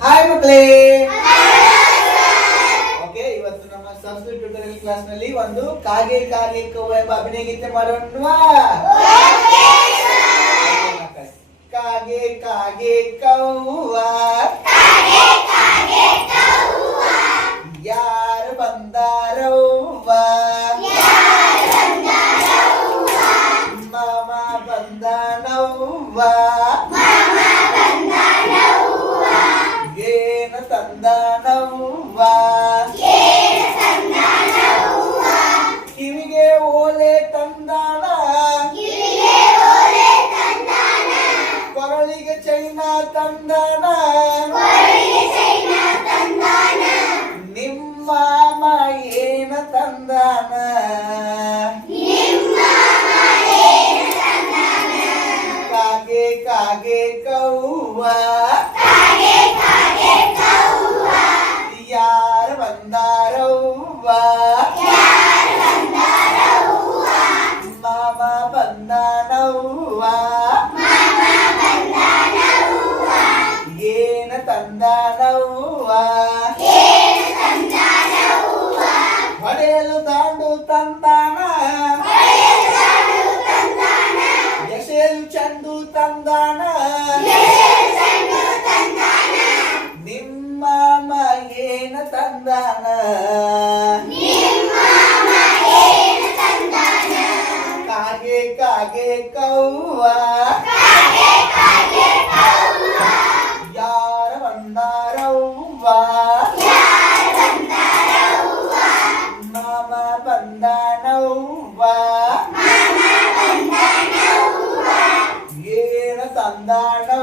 Hi ಮಕ್ಕಳೇ okay ಇವತ್ತು ನಮ್ಮ ಸಂಸ್ಕೃತ ಟ್ಯೂಟೋರಿಯಲ್ ಕ್ಲಾಸ್ ನಲ್ಲಿ ಒಂದು ಕಾಗೆ ಕಾಗೆ ಕವ್ವ ಎಂಬ ಅಭಿನಯ ಗೀತೆ ಮಾಡೋಣ ಕಾಗೆ ಕಾಗೆ ಕವ್ವ ಯಾರು ಬಂದಾರವ್ವ ಮಾಮ ಬಂದಾನವ್ವ ಏನ ತಂದಾನವ್ವ ಕಿವಿಗೆ ಓಲೆ ತಂದಾನ ಕೊರಳಿಗೆ ಚೈನಾ ತಂದಾನ ನಿಮ್ಮ ಮಾಮ ಏನ ತಂದಾನ ಕಾಗೆ ಕಾಗೆ ಕವ್ವ. ಏನ ತಂದಾನವ್ವ ಹೊಡೆಯಲು ದಾಂಡು ತಂದಾನ ಎಸೆಯಲು ಚಂಡು ತಂದಾನ ನಿಮ್ಮ ಮಾಮ ಏನ ತಂದಾನ ಕಾಗೆ ಕಾಗೆ ಕವ್ವ ಯಾರ andar, know.